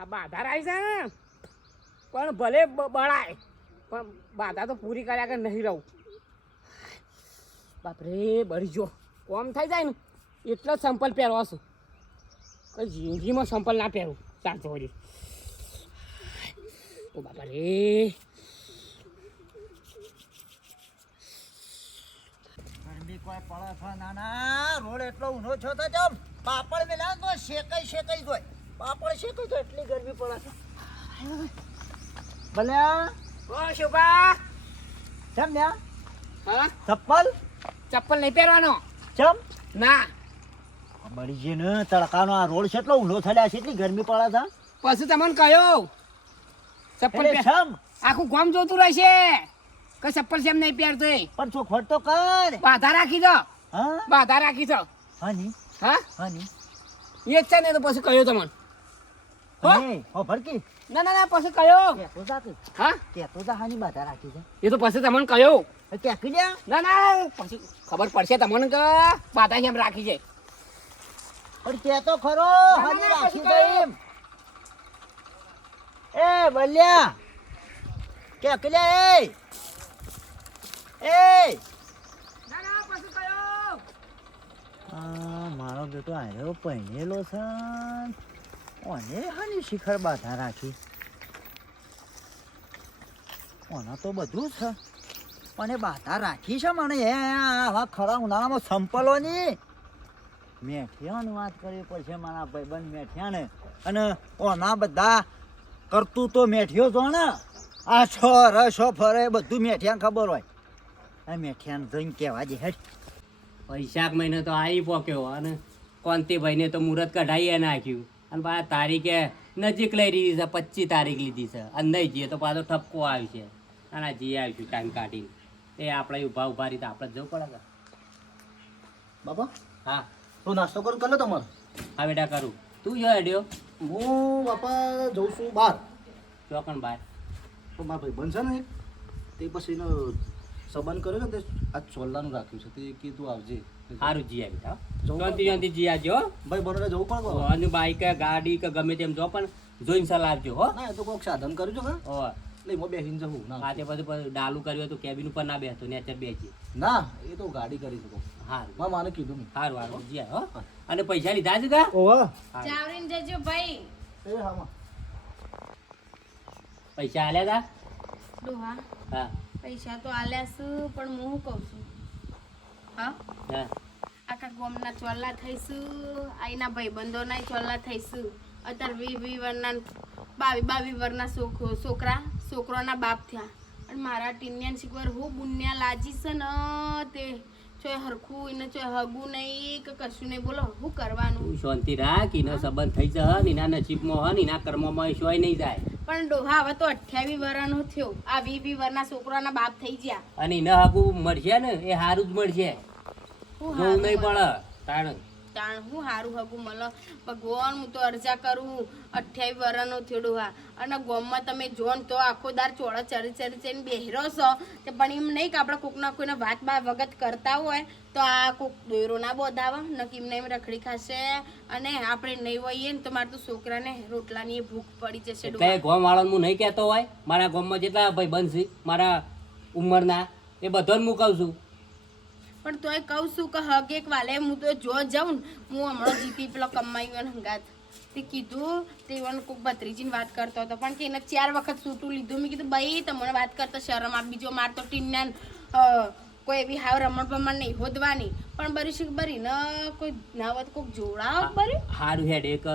આ બાધા આવી છે ને પણ ભલે બળાય પણ બાધા તો પૂરી કર્યા કે નહીં રહું. બાપરે બળી જો કોમ થઈ જાય ને એટલો જ સંપલ પહેરવા છું. કઈ જિંદગીમાં સંપલ ના પહેરું ચાલતો વળી. ઓ બાપા રે ગરમી કોઈ પડે છે નાના રોડ એટલો ઊંધો છો તો જમ પાપડ મેલા તો શેકાઈ જોય પાપડ શેકાઈ તો એટલી ગરમી પડે છે ભલે ઓ શુભા કેમ ને હા ચપ્પલ નહીં પહેરવાનો ચમ ના બળી છે ને તડકાનો આ રોડ છે એટલો ઊંધો થયા છે એટલી ગરમી પડે છે પછી તમને કહ્યો ચપ્પલ એટલે ચમ આખું ગામ જોતું રહેશે કે ચપ્પલ કેમ નહીં પહેરતો પણ ચોખવટ તો કર બાધા રાખી દો હા બાધા રાખી દો હાની હા હાની એ જ છે ને તો પછી કહ્યો તમને હો? હો ભડકી ના પછી કહ્યો કેતો જા કે હા કેતો જા હાની બાધા રાખી છે એ તો પછી તમને કહ્યો કે કીધા ના પછી ખબર પડશે તમને કે બાધા કેમ રાખી છે. પણ કેતો ખરો હાની ના, રાખી પછી છે એમ એ બલ્યા કે કીધા એ ના પછી કહ્યો મારો બેટો આર્યો પહેરેલો છે ઓને હાની શિખર બાધા રાખી ઓના તો બધું છે પણ એ બાધા રાખી છે મને એ આવા ખરા ઉનાળામાં સંપલોની મેઠિયાની વાત કરવી પડશે મારા ભાઈબંધ મેઠિયાને અને ઓના બધા કરતું તો મેઠિયો જો ને આ છો રસો ફરે બધું મેઠિયાને ખબર હોય આ મેઠિયાને જોઈને કહેવા દે હેઠ વૈશાખ મહિનો તો આવી પોક્યો અને કોંતીભાઈને તો મુહૂર્ત કઢાઈએ નાખ્યું અને પાછા તારીખે નજીક લઈ રહી છે 25 તારીખ લીધી છે અને નહીં જઈએ તો પાછો ઠપકો આવશે અને જઈએ આવીશું ટાઈમ કાઢીને એ આપણે ઊભા રીતે આપણે જ જવું પડે. બાબા હા તો નાસ્તો કરું કરો તમારે હા બેટા કરું તું જો હેડ્યો હું બાપા જઉં છું બહાર ચોકણ બાર તો મારા ભાઈ બનશે ને તે પછી એનો સંબંધ કર્યો ને તે આ ચોલ્લાનું રાખ્યું છે તે કીધું આવજે સારું જી આવી જવું શાંતિ જી આવજો ભાઈ બરોબર જવું પણ અને બાઈક કે ગાડી કે ગમે તેમ જો પણ જોઈને સલાહ આપજો હો. ના એ તો કોઈક સાધન કર્યું છે ઓ એટલે એમાં બેસીને જવું ના આ તે પછી ડાલું કર્યું હતું કેબિન ઉપર ના બેસતો નેચર બેસી ના એ તો ગાડી કરી શકો સારું માં માને કીધું મેં સારું સારું જી આવ હો. અને પૈસા લીધા છે કા ઓવા ચાવરીને જજો ભાઈ. એ હા માં પૈસા આલ્યા તા ડોહા હા પૈસા તો આલ્યા છું પણ હું શું કહું છું હા હા આખા ગામના ચોલ્લા થઈશું આઈના ભાઈબંધોના ચોલ્લા થઈશું અત્યારે 20 વર્ષના 22 વર્ષના છોકરાના બાપ થયા અને મારા ટીનિયાન શીખવાર હું બુન્યા લાજી છે ને તે ચોય હરખું એને ચોય હગું નહીં કે કશું નહીં બોલો શું કરવાનું. તું શાંતિ રાખ એનો સંબંધ થઈ જશે ને એના નસીબમાં હોય ને એના કર્મમાં શોય નહીં જાય પણ ડોહા હવે તો 28 વર્ષનો થયો આ 20 વર્ષના છોકરાના બાપ થઈ ગયા. અને એના હગું મળશે ને એ સારું જ મળશે હું જોવું નહીં પડે તાણ તાણ હું હારું હગું મળે ભગવાન હું તો અરજા કરું 28 વર્ષનો થયો ડોહા અને ગામમાં તમે જો ને તો આખો દાર ચોળા ચરી બેહરો છો તે પણ એમ નહીં કે આપણે કોકના કોઈને વાત વગત કરતા હોય તો આ કોક દોયરો ના બોધાવા નકી એમને એમ રખડી ખાશે અને આપણે નહીં હોઈએ ને તો મારે તો છોકરાને રોટલાની ભૂખ પડી જશે એટલે ડોહા. ગામ વાળાને હું નહીં કહેતો હોય મારા ગામમાં જેટલા ભાઈ બનશે મારા ઉંમરના એ બધાને હું કહું છું પણ તોય કહું છું કે હગ એક વાલે હું તો જો જાઉં ને હું હમણાં જીતી પેલો કમાઈ હંગાત તે કીધું તે કોઈક ભત્રીજીની વાત કરતો હતો પણ કે એને 4 વખત સૂટું લીધું મેં કીધું ભાઈ તમને વાત કરતા શરમ આ બીજો માર તો ટીન્યાન કોઈ એવી હાવ રમણ ભમણ નહીં હોદવાની પણ બરી શીખ બરી ને કોઈ ના હોય તો કોઈક જોડાવ બરી સારું હેડ એક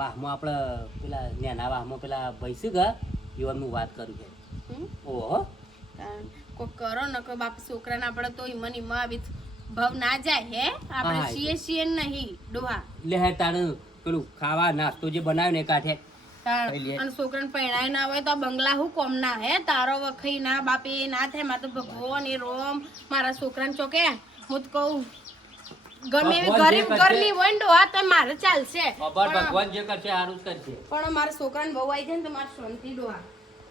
વાહમાં આપણે પેલા નાના વાહમાં પેલા ભાઈ છે ગા યુવાનનું વાત કરું છે ઓહો કોઈક કરો ને કે બાપ છોકરાને આપણે તો ઈમન આવી ભાવ ના જાય હે આપણે છીએ નહીં ડોહા એટલે હે તારું પેલું ખાવા નાસ્તો જે બનાવ્યો ને કાંઠે અને છોકરાને પરણાય ના હોય તો બંગલા હું કોમ ના હે તારો વખઈ ના બાપે ના થાય મારે તો ભગવાન એ રોમ મારા છોકરાને ચોકે હું તો કહું ગમે એવી ગરીબ ઘરની હોય ને ડોહા તો મારે ચાલશે ભગવાન જે કરશે સારું જ કરશે પણ મારા છોકરાને બહુ આવી જાય ને તો મારે શાંતિ ડોહા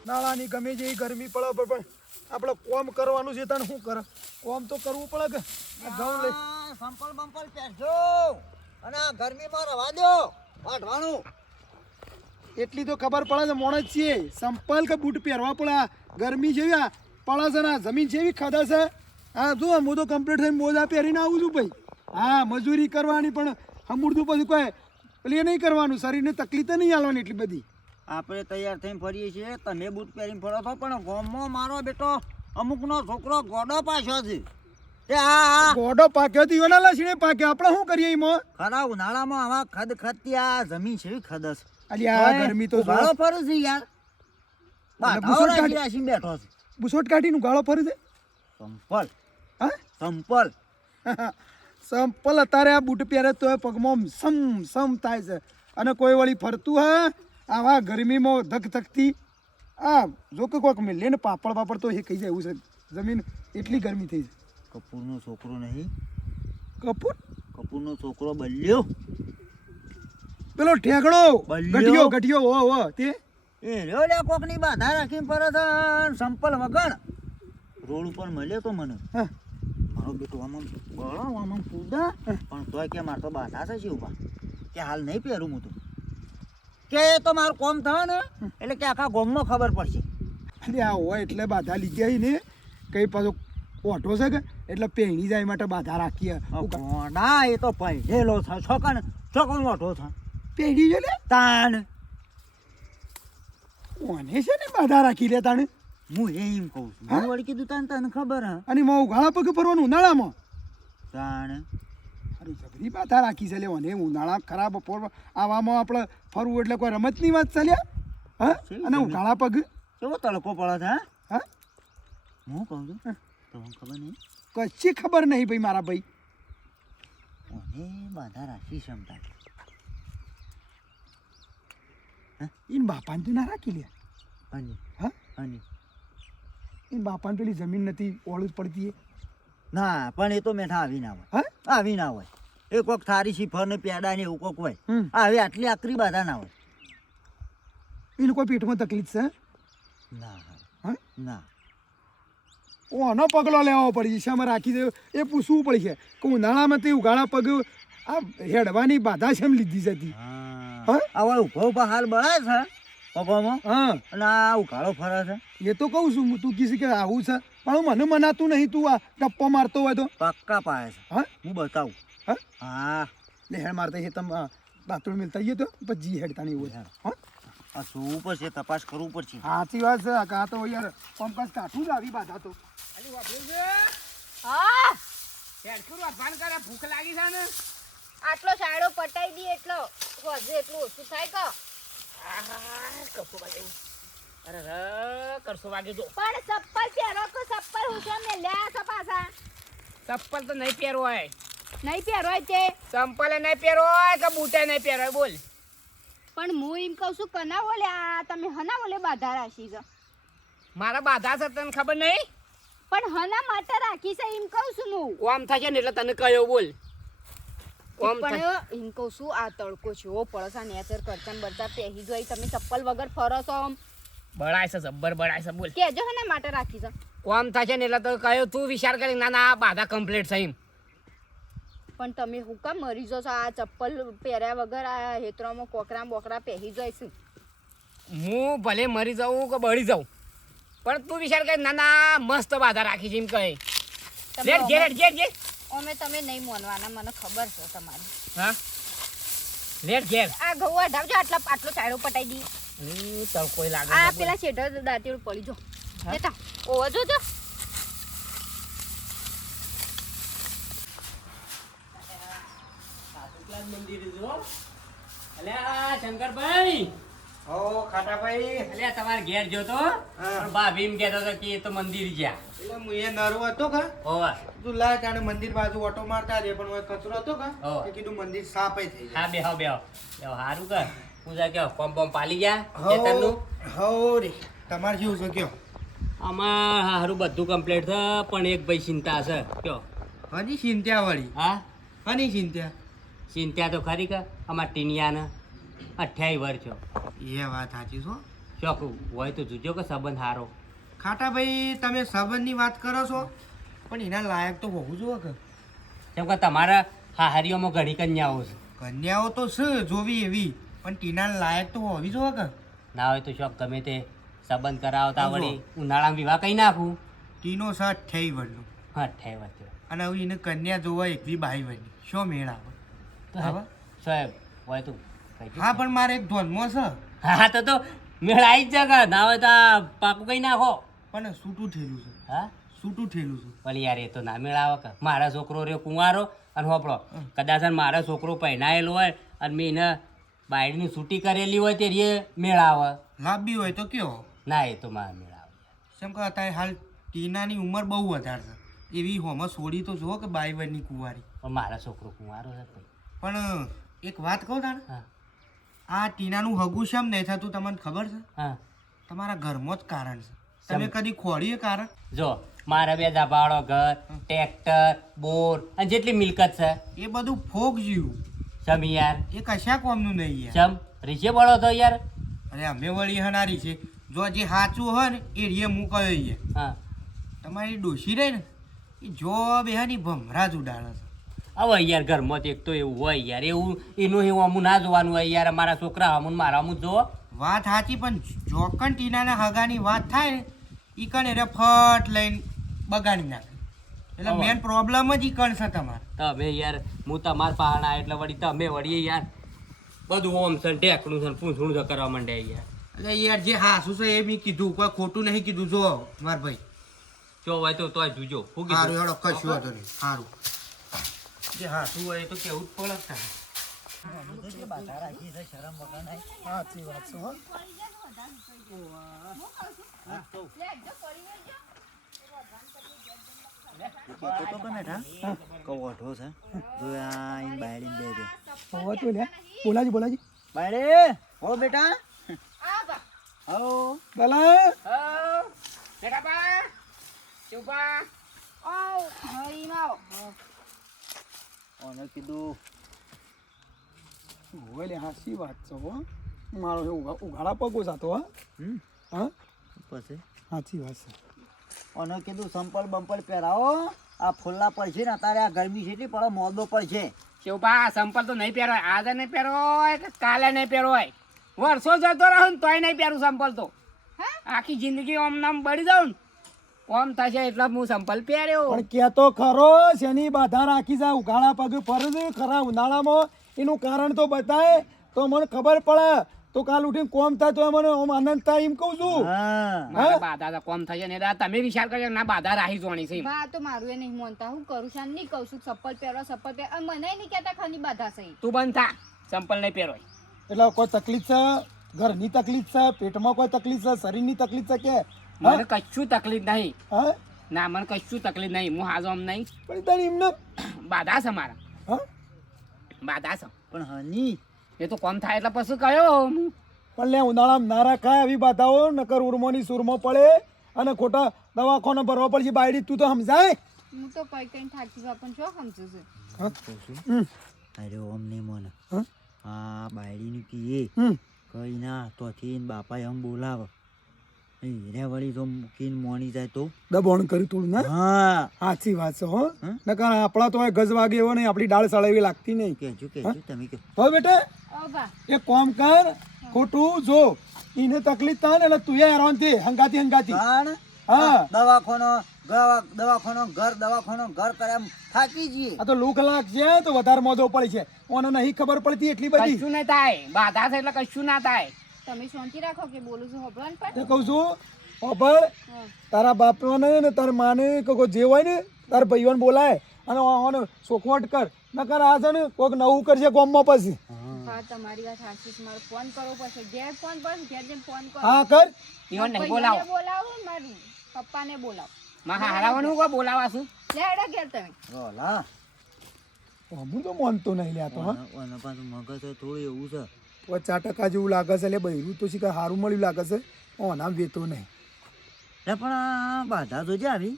નાળાની ગમે જેવી ગરમી પડે પણ આપણે કોમ કરવાનું છે તને શું કરે કોમ તો કરવું પડે કે ઘઉં લઈ સંપલ બંપલ પહેરજો અને આ ગરમીમાં રવા દો વાઢવાનું એટલી તો ખબર પડે છે મોણ જ છીએ સંપલ કે બૂટ પહેરવા પડે આ ગરમી જેવી આ પડે છે ને આ જમીન જેવી ખદા છે હા જો હું તો કમ્પ્લીટ થઈને મોજા પહેરીને આવું છું ભાઈ હા મજૂરી કરવાની પણ હમુરતું પછી કોઈ પેલી નહીં કરવાનું શરીરને તકલીફ નહીં આલવાની એટલી બધી આપણે તૈયાર થઈને ફરીએ છીએ તમે બૂટ પહેરીને ફરો છો પણ ગામમાં મારો બેટો અમુકનો છોકરો ગોડો પાછો છે એ આ ગોડો પાક્યો તો ઈવના લસીને પાક્યો આપણે શું કરીએ એમાં ખરા ઉનાળામાં આવા ખદ ખદતી આ જમીન છે ખદસ અલી આ ગરમી તો ગાળો ફરે છે યાર બાટાઓ બુસોટ રાખી રાખીને બેઠો છે બુસોટ કાઢીનું ગાળો ફરે છે સંપલ હા સંપલ સંપલ અત્યારે આ બૂટ પહેરે તો પગમાં સમ થાય છે અને કોઈ વળી ફરતું હે આવા ગરમીમાં ધકધકતી આ જો કે કોઈક મિલે ને પાપડ તો એ કહી જાય એવું છે જમીન એટલી ગરમી થઈ છે કપૂરનો છોકરો નહીં કપૂર કપૂરનો છોકરો બલ્યો પેલો ઠેકડો બલ્યો. ગઠિયો હો તે એ રહ્યો લે કોકની બાધા રાખીને ફરે છે અને સંપલ વગર રોડ ઉપર મળ્યો તો મને હા મારો બેટો આમાં બળો આમાં કૂદા પણ તોય કે મારે તો બાધા છે છે ઉભા કે હાલ નહીં પહેરું હું તો કે એ તો મારું કોમ થાય ને એટલે કે આખા ગામમાં ખબર પડશે અને આ હોય એટલે બાધા લીધી આવી ને કઈ પાછો ઓટો છે કે એટલે પહેણી જાય માટે બાધા રાખીએ ગોડા એ તો પહેરેલો છે છોકન મોટો છે પહેરી છે ને તાણ ઓને છે ને બાધા રાખી લે તાણે હું એમ કહું છું મેં વળી કીધું તને ખબર હે અને માં ઉઘાડા પગે ફરવાનું ઉનાળામાં તાણ અરે જબરી બાધા રાખી છે લે ઓને ઉનાળા ખરાબ બપોર આવામાં આપણે ફરવું એટલે કોઈ રમતની વાત ચાલ્યા હા અને ઉઘાડા પગ કેવો તડકો પડે છે હા હા હું કહું છું તમને ખબર નહીં કશી ખબર નહીં ભાઈ મારા ભાઈ ઓને બાધા રાખી ક્ષમતા એને બાપાને તો ના રાખી લે અને હા અને એને બાપાને પેલી જમીન નથી ઓળું જ પડતી એ ના પણ એ તો મેઠા આવી ના હોય હા આવી ના હોય એ કોક થારી શીફર ને પેડા ને એવું કોક હોય હમ. આવી આટલી આકરી બાધા ના હોય એને કોઈ પેટમાં તકલીફ છે ના હા ના ઓનો પગલો લેવો પડી છે આમાં રાખી દે એ પૂછવું પડશે કે ઉનાળામાં તે ઉઘાડા પગ આ હેડવાની બાધા શેમ લીધી જતી હા હવે ઉભો ઉભા હાલ બળાય છે પગોમાં હા અને આ ઉઘાડો ફરે છે એ તો કહું છું તું કીધું કે આવું છે પણ મને મનાતું નહીં તું આ ટપ્પો મારતો હોય તો પક્કા પાય છે હા હું બતાવું હા હા લે હેડ મારતા એ તમે બાથરૂમ મિલતા જઈએ તો પછી હેડતા નહીં હોય હા આ શું પડશે તપાસ કરવું પડશે સાચી વાત છે કાં તો યાર પંકજ કાઠું જ આવી બાધા તો હા ભૂખ લાગી છે ને આટલો શાળો પટાઈ દી એટલો હજુ એટલું ઓછું થાય કરશો વાગે જો પણ ચપ્પલ પહેરો તો ચપ્પલ હુસો મે લ્યા છો પાછા ચપ્પલ તો નહીં પહેરવો હોય નહીં પહેરોય તે ચંપલે નહીં પહેરવો હોય કે બૂટે નહીં પહેરવો હોય બોલ પણ હું એમ કહું છું કના બોલ્યા તમે હના બોલે બાધા રાખી છે મારા બાધા છે તને ખબર નહીં પણ હના માટે રાખી છે એમ કહું છું હું ઓમ થશે ને એટલે તને કહ્યો બોલ ઓમ પણ એમ કહું છું આ તડકો છે પડસા નેચર કરતા બરતા પહેરી જોઈ તમે ચપ્પલ વગર ફરો છો આમ બળાય છે જબ્બર બળાય છે બોલ કેજો હના માટે રાખી છે ઓમ થશે ને એટલે તો કહ્યો તું વિચાર કરી ના ના આ બાધા કમ્પ્લીટ થઈ પણ તમે હું કામ મરી જો છો આ ચપ્પલ પહેર્યા વગર આ હેતરામાં કોકરા બોકરા પહેરી જોઈશું હું ભલે મરી જાઉં કે બળી જાઉં પણ તું વિચાર કરી ના ના મસ્ત બાધા રાખી છે એમ કહે લેટ ઘેર અમે તમે નહીં માનવાના મને ખબર છે તમારી હા લેટ ઘેર આ ઘઉં અઢાવજો આટલો ચાયડો પટાઈ દી તડકોય લાગે આ પેલા શેઠો દાંતીડું પડી જો લેતા ઓવા જો મંદિર જો અલ્યા શંકરભાઈ ઓ ખાટાભાઈ અલ્યા તમારે ઘેર જો તો પણ ભાભી એમ કહેતો હતો કે એ તો મંદિર ગયા એટલે હું એ નરો હતો કા હોવા તું લા તાણે મંદિર બાજુ ઓટો મારતા જે પણ ઓય કચરો હતો કા હોવે. તે કીધું મંદિર સાફ થઈ જાય હા બેહો હારું કર પૂજા કયો પમ પાલી ગયા ખેતરનું હો રે તમારે જેવું છે કયો આમાં હારું બધું કમ્પ્લીટ છે પણ એક ભાઈ ચિંતા છે કયો હની ચિંત્યા વળી હા હની ચિંત્યા ચિંતા તો ખરી કે અમારા ટીનિયાને 28 વર્ષ છો એ વાત સાચી છો ચોખ્ખું હોય તો જોજો કે સંબંધ સારો ખાટાભાઈ તમે સંબંધની વાત કરો છો પણ એના લાયક તો હોવું જોઈએ કે કેમ કે તમારા હાહરીઓમાં ઘણી કન્યાઓ છે કન્યાઓ તો છે જોવી એવી પણ ટીના લાયક તો હોવી જોઈએ કે ના હોય તો શોખ ગમે તે સંબંધ કરાવતા સમજો. વળી ઉનાળામાં વિવાહ કઈ નાખું. ટીનો શર્ટ થઈ વળનું હા ઠે વાત અને હવે એને કન્યા જોવા એકવી બાઈ વળની શું મેળ આવે તો હવે? સાહેબ હોય તું કઈ દે. હા પણ મારે એક ધોનમાં છે હા તો મેળ આવી જ જગા ના હોય તો આ પાકું કઈ નાખો. પણ સૂટું થયેલું છે હા સૂટું થયેલું છે પણ યાર એ તો ના મેળ આવે કે મારા છોકરો રહ્યો કુંવારો અને હોપડો કદાચ અને મારો છોકરો પહેણાયેલો હોય અને મેં એને બાયડીની છૂટી કરેલી હોય તે રે મેળ આવે. લાંબી હોય તો કયો ના એ તો મારા મેળ આવે. કેમ કે અત્યારે હાલ ટીનાની ઉંમર બહુ વધારે છે એવી હોમાં છોડી તો જુઓ કે બાઈ વનની કુંવારી પણ મારા છોકરો કુંવારો છે ભાઈ. પણ એક વાત કહું તારે હા આ ટીનાનું હગું શેમ નહીં થતું તમને ખબર છે હા તમારા ઘરમાં જ કારણ છે તમે કદી ખોડ્યું એ કારણ જો મારા બે ધાબાળો ઘર ટ્રેક્ટર બોર અને જેટલી મિલકત છે એ બધું ફોક જેવું સમ યાર એ કશા કોમનું નહીં યાર સમ રીચે બળો તો યાર. અરે અમે વળી હનારી છે જો જે સાચું હોય ને એ રીએ મૂકાયો અહીંયા હા તમારી ડોશી રહી ને એ જો બેહાની ભમરા જ ઉડાડે છે હવે યાર ઘરમાં તો એક તો એવું હોય યાર એવું એનું એવું અમું ના જોવાનું હોય યાર મારા છોકરા અમું ને મારા અમું જોવો. વાત સાચી પણ જોકન ટીનાના હગાની વાત થાય ને ઈ કણ એટલે ફટ લઈને બગાડી નાખે એટલે હવે. મેન પ્રોબ્લેમ જ ઈ કણ છે તમારે તમે યાર હું તમાર પહાણા એટલે વળી તમે વળીએ યાર બધું ઓમ છે ને ઢેકણું છે ને પૂંછડું છે કરવા માંડ્યા યાર. એટલે યાર જે હાસું છે એ મેં કીધું કોઈ ખોટું નહીં કીધું જો માર ભાઈ જો હોય તો તોય જોજો શું સારું કીધું? હેડો કશું વાંધો નહીં સારું જે હાસું હોય એ તો કેવું જ પડે તારે. બાધા રાખી છે શરમ વગર નહીં. સાચી વાત છે હો. કહેતો તો કે મેઠા કહું ઓઢો છે જો આ ઈ બાયડીને બે દે હોવા તો લે બોલાજી બાયડે હો બેટા હો ભલા ઓને કીધું હોય લે હાચી વાત છે હો. મારો એ ઉઘાડા પગો જાતો હા હા પછી સાચી વાત છે. ઓને કીધું સંપલ બંપલ પહેરાવો આ ફૂલના પડશે ને અત્યારે આ ગરમી છે એટલી પડે મોદો પડશે શિવભા સંપલ તો નહીં પહેરો આજે નહીં પહેરો હોય કે કાલે નહીં પહેરો હોય વર્ષો જતો રહું ને તોય નહીં પહેરું સંપલ તો આખી જિંદગી ઓમ નામ બળી જાઉં ને ઓમ થશે એટલે હું સંપલ પહેર્યો પણ કેતો ખરો શેની બાધા રાખી જાય ઉઘાડા પગ ફરજ ખરા ઉનાળામાં એનું કારણ તો બતાય તો મને ખબર પડે તો કાલ ઉઠીને કોમ થાય તો મને આમ આનંદ થાય એમ કહું છું. હા મારા બાધા તો કોમ થશે ને એટલે તમે વિચાર કરજો ના બાધા રાહી જોણી છે બા તો મારું એ નહીં માનતા હું કરું છું નહીં કહું છું ચપ્પલ પહેરો અને મને નહીં કહેતા ખાલી બાધા છે તું બંધ થા સંપલ નહીં પહેરો એટલે કોઈ તકલીફ છે ઘરની તકલીફ છે પેટમાં કોઈ તકલીફ છે શરીરની તકલીફ છે કે મને કશું તકલીફ નહીં હા ના મને કશું તકલીફ નહીં હું હાજો આમ નહીં પણ તારી એમને બાધા છે મારા હા બાધા છે પણ હની એ તો કોમ થાય એટલે પછી કયો હું પણ લે ઉનાળામાં ના રાખાય આવી બાધાઓ નકર ઉર્મોની સુરમો પડે અને ખોટા દવાખાને ભરવા પડશે બાયડી તું તો સમજાય હું તો કઈ કઈ થાકી જા પણ શું સમજુ છું અરે ઓમ નહીં મને હા? આ બાયડીને કીએ કઈ ના તોથી એને બાપાએ આમ બોલાવે રે વળી જો મૂકીને મોની જાય તો દબાણ કર્યું થોડું ના હા સાચી વાત છે હો હમ? નકર આપણા તો ગજ વાગે એવો નહીં આપણી ડાળ સળાવી લાગતી નહીં કહેજો તમે કહો હવે બેટા ઓ બા એક કામ કર ખોટું જો એને તકલીફ થાય ને એટલે તું હેરાન થી હંગાતી કારણ હા દવાખાનો ઘર કરે એમ થાકી જઈએ આ તો લુક લાગશે તો વધારે મોદો પડી છે ઓને નહીં ખબર પડતી એટલી બધી કશું નહીં થાય બાધા છે એટલે કશું ના થાય તમે શાંતિ રાખો કે બોલું છું હોભળો ને તે કહું છું ઓભળ તારા બાપને ને તારા માને કે કોઈ જે હોય ને તારા ભાઈઓને બોલાય અને ઓને સોખવટ કર નકર આ છે ને કોઈક નવું કરશે ગામમાં પછી હા તમારી વાત સાચી છે મારે ફોન કરવો પડશે ઘેર ફોન પર ઘેર જઈને ફોન કરો હા કર ઈવન નહીં ભાઈઓને બોલાવો બોલાવો ને મારું પપ્પાને બોલાવો મારા હારાવાનું કોઈ બોલાવા છું લે હેડો ઘેર તમે રોલા હું તો માનતો નહીં લે આ તો હા ઓને પાછું મગજ થોડું એવું છે 50% જેવું લાગે છે એટલે બૈરું તો શીખર સારું મળ્યું લાગે છે ઓનામ વેતો નહીં લે પણ આ બાધા તો જ આવી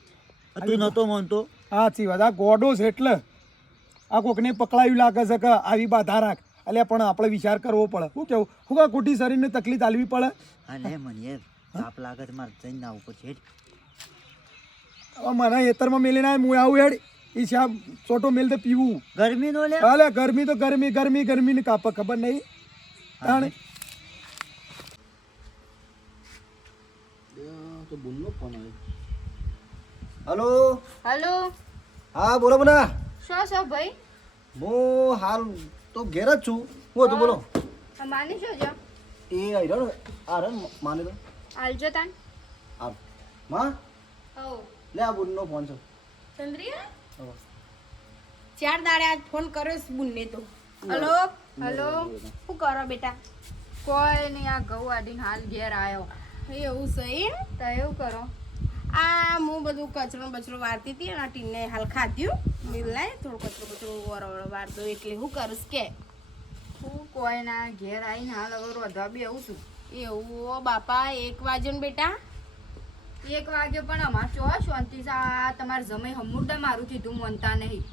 તું નતો માનતો સાચી વાત આ ગોડો છે એટલે આ કોકને પકડાયું લાગે છે કે આવી બાધા રાખ એટલે પણ આપણે વિચાર કરવો પડે શું કેવું શું કા ખોટી શરીરને તકલીફ આલવી પડે હા લે મને યાર તાપ લાગે છે મારે જઈને ના ઉપર છે હવે મને હેતરમાં મેલીને આય હું આવું હેડ એ શા છોટો મેલ તો પીવું ગરમી નો લે હાલે ગરમી તો ગરમી ને કાપ ખબર નહીં તાણે હલો હલો હા બોલો બોલા શું ભાઈ હું હાલ તો ઘેર જ છું હું હતું બોલો માની શું જો એ આવી રહ્યો ને આ રે માને તો આલજો તાન આવ માં હો લે આ બુનનો ફોન છે ચંદ્રિયા હવે. 4 દાડે આજ ફોન કર્યો છે બુનને તો હલો હલો શું કરો બેટા કોઈ નહીં આ ઘઉં વાડીને હાલ ઘેર આવ્યો એવું છે એમ તો એવું કરો આ હું બધું કચરો બચરો વારતી હતી અને આ ટીનને હાલ ખાધ્યું મિલાય થોડો કચરો વરો વારતો એટલે હું કરીશ કે હું કોઈ ના ઘેર આવીને હાલ હવે રોધવા બી આવું છું એવું ઓ બાપા 1 વાગ્યો ને બેટા 1 વાગ્યો પણ અમાર ચો શાંતિ છે આ તમારે જમાઈ હમુરદા મારું કીધું મનતા નહીં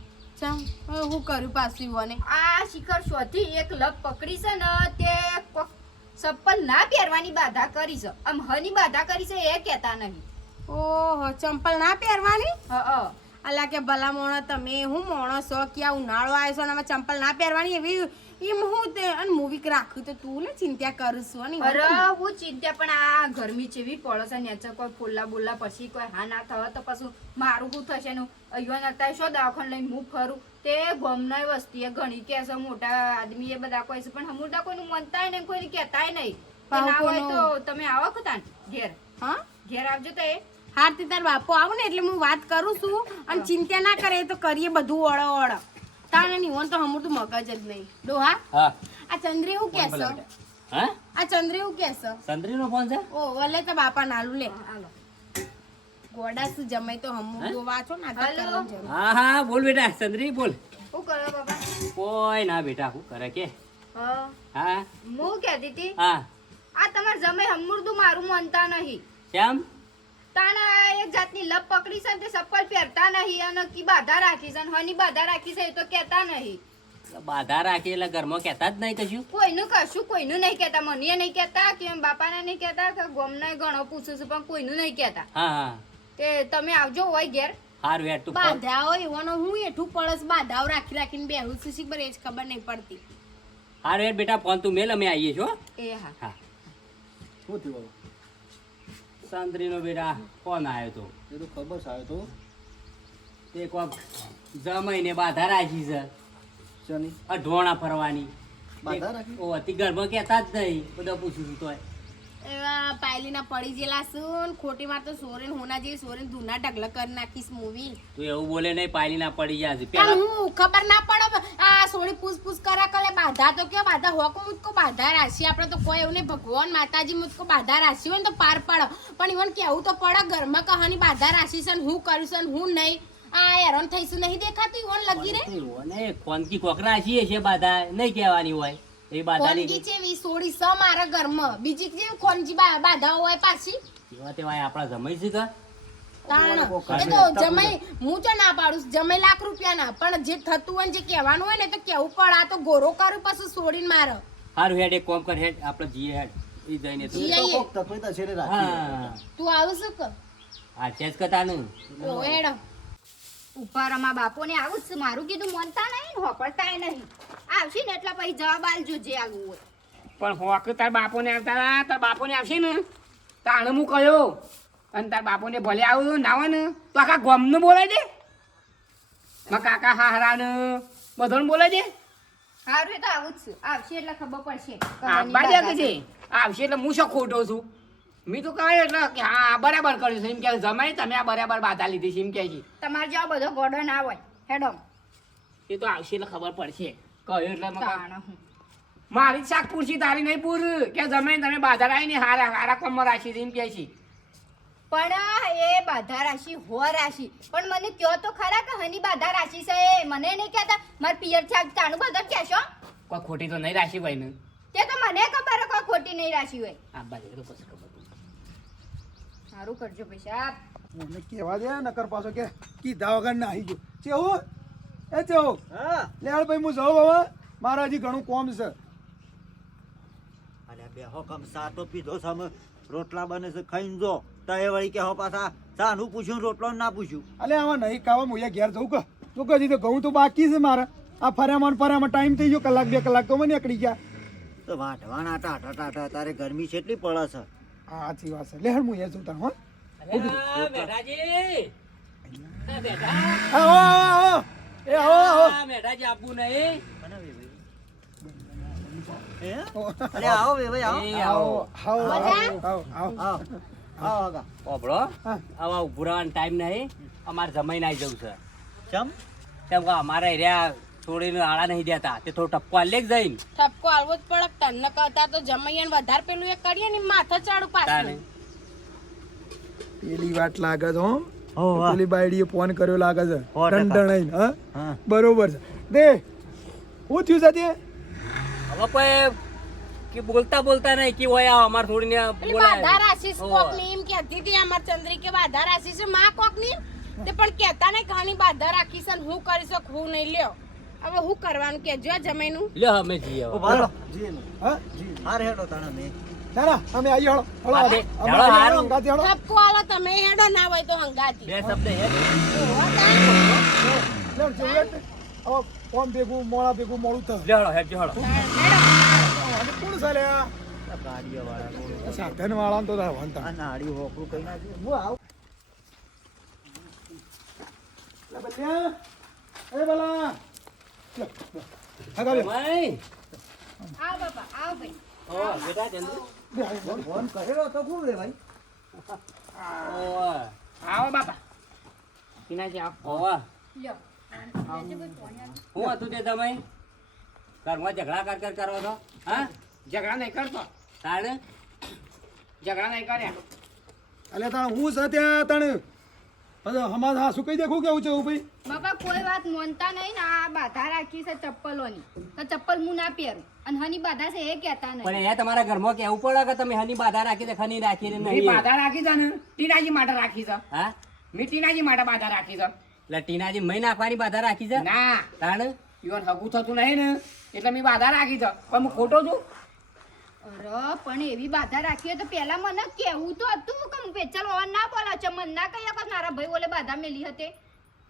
ચમ હવે હું કર્યું પાછું વને આ શિખર શોધી એક લપ પકડી છે ને તે કોક ચપ્પલ ના પહેરવાની બાધા કરી છે આમ હની બાધા કરી છે એ કહેતા નહીં ઓહો ચંપલ ના પહેરવાની હ અલા કે ભલા મોણો તમે હું મોણો છો કે આ ઉનાળો આવ્યો છે અને આમાં ચંપલ ના પહેરવાની એવી એમ હું તે અને મૂવી રાખ્યું તો તું લે ચિંતા કરું છું અને અરે હું ચિંતા પણ આ ગરમી જેવી પડે છે નેચર કોઈ ફોલ્લા બોલ્લા પછી કોઈ હા ના થવા તો પછી મારું શું થશે નું અહીંયા નતા શું દવાખાને લઈને હું ફરું તે ગમનાય વસ્તી ઘણી કે છે મોટા આદમી એ બધા કોઈ છે પણ હમુરદા કોઈનું મનતાય નહીં કોઈને કહેતાય નહીં કે ના હોય તો તમે આવો ખતા ઘેર હા ઘેર આવજો તો એ હાર તે તાર બાપો આવું ને એટલે હું વાત કરું છું અને ચિંતા ના કરે તો કરીએ બધું ઓળો ઓળો તાને નિવન તો હમુર તો મગજ જ નહીં ડોહા હા આ ચંદ્રી હું કેસો હા આ ચંદ્રી હું કેસો સંતરીનો ફોન છે ઓ વલે તો બાપા નાલું લે હાલો ગોડા શું જમાઈ તો હમુર તો વાંચો નાટક કરવાની જરૂર હા હા બોલ બેટા સંતરી બોલ શું કરો બાબા કોઈ ના બેટા શું કરે કે હા હા હું કહેતી હતી હા આ તમારે જમે હમુરદું મારું માનતા નહીં કેમ તાના એક જાતની લપ પકડી છે ને તે ચપ્પલ પહેરતા નહીં અને કી બાધા રાખી છે અને હની બાધા રાખી છે એ તો કહેતા નહીં બાધા રાખી એટલે ઘરમાં કહેતા જ નહીં કશું કોઈનું કશું કોઈનું નહીં કહેતા મને નહીં કહેતા કે એમ બાપાને નહીં કહેતા કે ગોમને ઘણો પૂછું છું પણ કોઈનું નહીં કહેતા હા હા તે તમે આવજો હોય ઘેર હાર વેટ તું ફોન બાધા હોય એવાનો હું એઠું પડસ બાધાઓ રાખી રાખીને બેહું છું શીખબર એ જ ખબર નહીં પડતી હાર વેટ બેટા ફોન તું મેલ અમે આવીએ છો એ હા હા શું થયું બાબા સંતરીનો બેટા ફોન આવ્યો તો એ તો ખબર છે તો તે કોક જમાઈને બાધા રાખી છે શની અઢોણા ફરવાની બાધા રાખી? ઓ અતિ ઘરમાં કહેતા જ નહીં બધા પૂછું છું તોય એવા પાયલીના પડી જેલા શું ખોટી માં તો સોરેન હોના જેવી સોરેન ધૂના ઢગલા કરી નાખીશ મૂવી તું એવું બોલે નહીં પાયલી ના પડી જાય પણ પેલા હું ખબર ના પડે આ સોળી પૂછ કરા કરે બાધા તો કયો બાધા હોક મુજકો બાધા રાશી આપણે તો કોઈ એવું નહીં ભગવાન માતાજી મુજકો બાધા રાશી હોય ને તો પાર પાડો પણ ઈવન કેવું તો પડે ઘરમાં કહાની બાધા રાશી છે ને હું કરું છું ને હું નહીં આ હેરાન થઈશું નહીં દેખાતું ઈવન લગી રે અને કોનકી કોકરા છીએ છે બાધા નહીં કહેવાની હોય એ બાધાની કોનગી ચેવી સોળી સ મારા ઘરમાં બીજી જે કોનજી બાધા હોય પાછી એવા તેવા આપણા જમાઈ છે કે તાણ એ તો જમાઈ હું તો ના પાડું છું. જમાઈ લાખ રૂપિયાના પણ જે થતું હોય ને જે કહેવાનું હોય ને તો કેવું પડે આ તો ગોરો કરું પછી છોડીને મારો હારું હેડ એક કોમ કર હેડ આપણે જીએ હેડ એ જઈને તું જીએ. તો કોક તકલીફ છે રે રાખી હા તું આવું છું કે આ ચેસ કરતાનું ઓ હેડો ઉપર અમારા બાપોને આવું જ છે મારું કીધું મનતા નહીં ને હોપડતાય નહીં આવશે ને એટલે પછી જવાબ આલજો જે આવું હોય પણ હોક તાર બાપોને આવતા તાર બાપોને આવશે ને તાણે હું કયો અને તાર બાપોને ભલે આવું ના હોય ને તો આખા ગામનું બોલાય દે મારા કાકા હારાને બધાને બોલાય દે સારું એ તો આવું જ છે આવશે એટલે ખબર પડશે આબા દે કે છે આવશે એટલે હું શું ખોટો છું મેં તો કહ્યું એટલે કે હા બરાબર કર્યું છે એમ કે જમાઈ તમે આ બરાબર બાધા લીધી છે એમ કહે છે તમારે જેવા બધો ગોડો ના હોય હેડો એ તો આવશે એટલે ખબર પડશે કહ્યું એટલે મેં કહ્યું, તાણ હું મારી જ શાક પૂરશી તારી નહીં પૂર કે જમાઈ તમે બાધા રાખીને હારા હારા કોમમાં રાખી છે એમ કહે છે પણ એ બાધા રાશિ હો રાશિ પણ મને કયો તો ખરા કે હની બાધા રાશિ છે એ મને નહીં કહેતા માર પિયર છે તાણું બધા કહેશો કોઈ ખોટી તો નહીં રાખી ભાઈ ને તે તો મને ખબર કોઈ ખોટી નહીં રાશિ હોય આ બાજુ તો પછી ખબર પડે. સારું કરજો પૈસા મને કહેવા દે નકર પાછો કે કીધા વગર ના આવી ગયો ચેવું એ ચેવું હા લે હાલ ભાઈ હું જાઉં હવે મારા હજી ઘણું કોમ છે અલ્યા બેહો કમ સા તો પીધો સામે રોટલા બને છે ખાઈને જો તો એ વળી કે હો પાછા સાનું પૂછ્યું રોટલો ના પૂછ્યું અલે આમાં નહીં ખાવા હું ઘેર જવું કે તું કદી તો ઘઉં તો બાકી છે મારે આ ફર્યામાં ટાઈમ થઈ ગયો કલાક 2 કલાક તો મને નીકળી ગયા તો વાઢવાના ટાટા ટાટા તારે ગરમી કેટલી પડે છે. હા સાચી વાત છે લે હેડ હું એ જોતા હો અરે મેઠાજી એ બેઠા આવો આવો આવો એ આવો આવો આ મેઠાજી આપવું નહીં હે? અરે આવો બે ભાઈ આવો. એ આવો આવો આવો આવો આવો આવો આગા. ઓભળો હા. આવા ઉભું રહેવાનો ટાઈમ નહીં અમારે જમાઈને આવી જવું છે ચમ કેમ કે અમારે એરિયા છોડીને આળા નહીં દેતા તે થોડો ટપકો આલે જઈને ઠપકો આલવો જ પડે તને કરતા તો જમૈયાને વધારે પેલું એ કરીએ ને માથા ચાડું તાણે. પાછું પેલી વાત લાગે છે હો હો વાહ. પેલી બાયડીએ ફોન કર્યો લાગે છે 100%. દંડણાઈને, હા હા બરોબર છે દે હું થયું સાથે હવે કોઈ કે બોલતા બોલતા નહીં કે ઓય આવો અમારે થોડીને પેલી બાધા રાશિસ કોક ની એમ કહેતી હતી અમાર ચંદ્રી કે બાધા રાખી છે માં કોક ની તે પણ કહેતા નહીં ઘણી બાધા રાખી છે ને હું કરી શકું હું નહીં લ્યો હવે હું કરવાનું કેજો આ જમાઈનું લ્યો અમે જઈએ હવે. ઉભા રહો. હા હાર હેડો તાણે મેં. ના ના અમે આવી હળો હળો હા, તે અમે હેડો, આવી હારું. હળો, ગાતી હળો. ઠપકો આલો તમે હેડો ના હોય તો હંગાતી બે શબ્દ હે લે, ચેવડે. હવે ફોન ભેગું મોડા ભેગું મોડું થયું લ્યો હળો હેડજો હળો હવે કોણ ચાલે આ આ ગાડીઓવાળા બોલો. સાધન વાળા તો તારા વાંધા આ નાળી હોકરું કઈ નાખ્યું. હું આવું. લે બલ્યા એ બલા લે, લે. હા ગાડી ભાઈ આવ બાપા આવ ભાઈ ઓ બેટા ચંદ્ર લે, આવી, લે. ફોન કરેલો તો ખૂબ રે ભાઈ. ઓ આવો બાપા ટીનાજી આવો ઓ લ્યો હું હતું તે તમે ઘરમાં ઝઘડા કર કરો છો હા ઝઘડા નહીં કરતો તાણે ઝઘડા નહીં કર્યા અલ્યા તાણ હું છે ત્યાં તાણ હવે હમાર હા શું કહી દેખું કેવું છે એવું ભાઈ બાપા કોઈ વાત માનતા નહીં ને આ બાધા રાખી છે ચપ્પલોની તો ચપ્પલ હું ના પહેરું અને હની બાધા છે એ કહેતા નહીં પણ એ તમારા ઘરમાં કેવું પડે કે તમે હની બાધા રાખી છે ખની રાખી ને મેં નહીં બાધા રાખી છે ને ટીનાજી માટે રાખી છે હા મેં ટીનાજી માટે બાધા રાખી છે એટલે ટીનાજી મહી નાખવાની બાધા રાખી છે ના તાણે ઈવન હગું થતું નહીં ને એટલે મેં બાધા રાખી છે પણ હું ખોટો છું અરે પણ એવી બાધા રાખી હોય તો પેલા મને કેવું તો હતું કે હું પેચલ હોવા ના બોલા છે મને ના કહ્યા કે મારા ભાઈ ઓલે બાધા મેલી હતી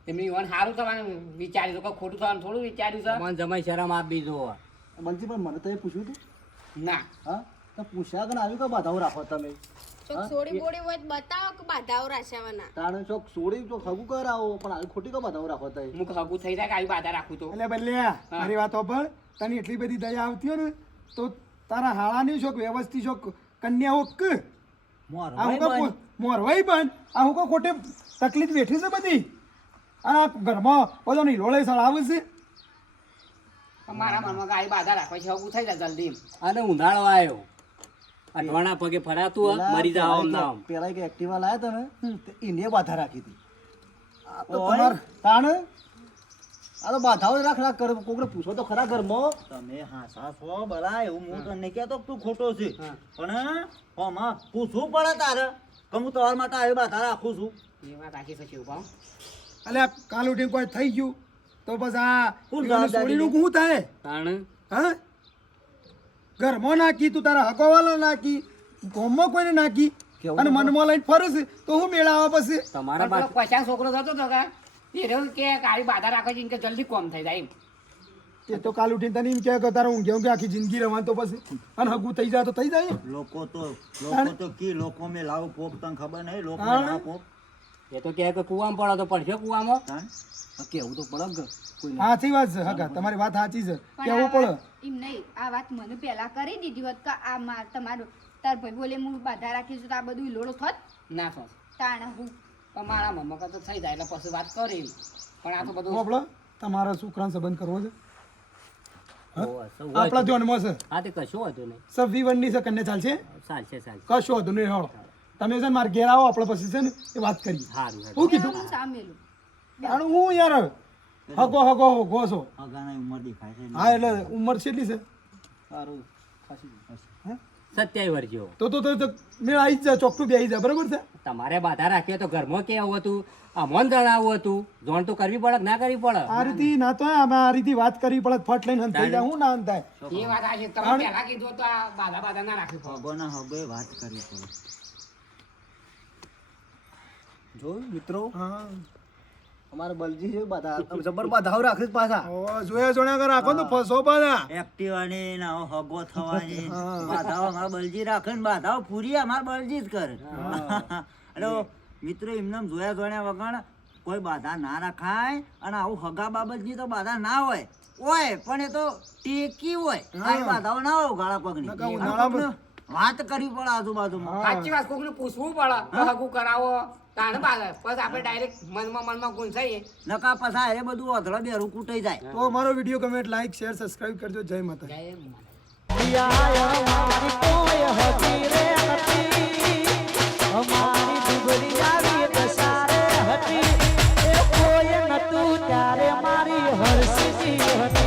તે મેં ઈવન સારું થવાનું વિચાર્યું કે ખોટું થવાનું થોડું વિચાર્યું છે મન જમાઈ શરમ આપી દો બનજી પણ મને તો એ પૂછ્યું હતું. ના હા તો પૂછ્યા કે આવ્યું કે બાધાઓ રાખો તમે. ચોક સોડી બોડી હોય તો બતાવો કે બાધાઓ રાશાવાના તાણે ચોક સોડી ચોક હગું કરાવો પણ આવી ખોટી કે બાધાઓ રાખો તમે. હું હગું થઈ જાય કે આવી બાધા રાખું તો એટલે બલ્યા મારી વાત સાંભળ તને એટલી બધી દયા આવતી હોય ને તો તારા હાળાની શોક વ્યવસ્થિત શોક કન્યાઓ કે આ હું કા મોરવાઈ પણ આ હું કા ખોટે તકલીફ બેઠી છે બધી આ ઘરમાં બધો ની લોળે સળાવે છે પણ મારા મનમાં કે આવી બાધા રાખવા છે હગું થઈ જાય જલ્દી અને ઉનાળો આવ્યો અઠવાણા પગે ફરાતું હોય, મરી જાવ આમ ના આમ. પેલા એક એક્ટિવા લાયા તમે એને બાધા રાખી હતી. આ તો તમાર તાણે આ તો બાધાઓ રાખ રાખ કરે કોકને પૂછો તો ખરા ઘરમાં તમે હાસા છો બલા એવું હું તને કહેતો કે તું ખોટો છે પણ ઓમાં પૂછવું પડે તારે કે હું તમારા માટે આવી બાધા રાખું છું. એ વાત આખી છે શિવભાવ અલ્યા કાલ ઉઠીને કોઈ થઈ ગયું તો બસ આ શું પેલું સોડીનું શું થાય તાણે હા ઘરમાં નાખી તું તારા હકોવાલા નાખી ગામમાં કોઈને નાખી કેવું અને મનમાં લઈને ફરે છે તો હું મેળાવા પછી તમારા પેલો બાજુ પચાસ છોકરો થતો હતો કે એ રહ્યો કે આવી બાધા રાખવા છે કે જલ્દી કોમ થઈ જાય એમ એ તો કાલ ઉઠીને તને એમ કહે કે તારે ઊંઘે ઊંઘે આખી જિંદગી રહેવાનું તો પછી અને હગું થઈ જાય તો થઈ જાય લોકો તો કી લોકો મેં લાવું પોક તને ખબર નહીં લોકો હા. ના પોક એ તો કહે કે કુવામાં પડો તો પડશે કુવામાં તાણ. આ કેવું તો પડે કે કોઈને. સાચી વાત છે હગા તમારી વાત સાચી છે પણ કેવું આ પડે વાત એમ નહીં આ વાત મને પહેલા કરી દીધી હોત કે આ તમારું તાર ભાઈ બોલે હું બાધા રાખીશું તો આ બધું લોડો થોત ના થશે તાણ હું પણ મારા મમ્મા તો થઈ જાય એટલે પછી વાત કરી પણ આ તો બધું આપણો તમારા છોકરાનો સંબંધ કરવો છે સૌ આપણા ધ્યાનમાં છે હા તે કશું હતું નહીં સબ વીવનની છે કન્યા ચાલશે ચાલશે ચાલશે કશું હતું નહીં હળો તમે છે ને મારે ઘેર આવો આપણે પછી છે ને એ વાત કરીએ સારું સારું. શું કીધું હું સામેલું તાણ હું યાર હગો હગો હગો છો હગાની ઉંમર દેખાય છે હા એટલે ઉંમર કેટલી છે સારું ખાસી હશે. 27 વર્ષ જેવો તો મેળ આવી જ જાય ચોખ્ખું બે આવી જાય બરાબર છે તમારે બાધા રાખીએ તો ઘરમાં કેવું હતું અમોન જણાવવું હતું જોણ તો કરવી પડે કે ના કરવી પડે આ રીતે ના તો અમે આ રીતે વાત કરવી પડે ફટ લઈને હંતાઈ જાય હું ના હંતાય એ વાત આ છે તમે પહેલા કીધું તો આ બાધા બાધા ના રાખવી પડે હગોના હગોએ વાત કરવી પડે. જોયું મિત્રો હા અમારે બલજી છે બધા આમ જબર બાધાઓ રાખે છે પાછા. હવે જોયા જોયા કર રાખો ને તો ફસો પાછા. એક્ટિવાની ને આવો હગો થવાની બાધાઓ અમારા બલજી રાખે ને બાધાઓ પૂરી અમારા બલજી જ કરે. એટલે મિત્રો એમને જોયા જોયા વગર કોઈ બાધા ના રખાય અને આવું હગા બાબતની તો બાધા ના હોય પણ એ તો ટેકી હોય આ બાધાઓ ના હોય ગાળા પગની. નકા ઉનાળામાં વાત કરવી પડે આજુબાજુમાં. સાચી વાત કોકને પૂછવું પડે કે હગું કરાવો તાણે બાદ પછી આપણે ડાયરેક્ટ મનમાં ગુંસાઈએ. નકા પછા એ બધું અધળો બેરું કૂટાઈ જાય. તો અમારો video comment like share subscribe કરજો. જય માતા. અમારી ડુબરી આવી દસારે હતી એ કોઈ નતું ત્યારે મારી હરસી હતી.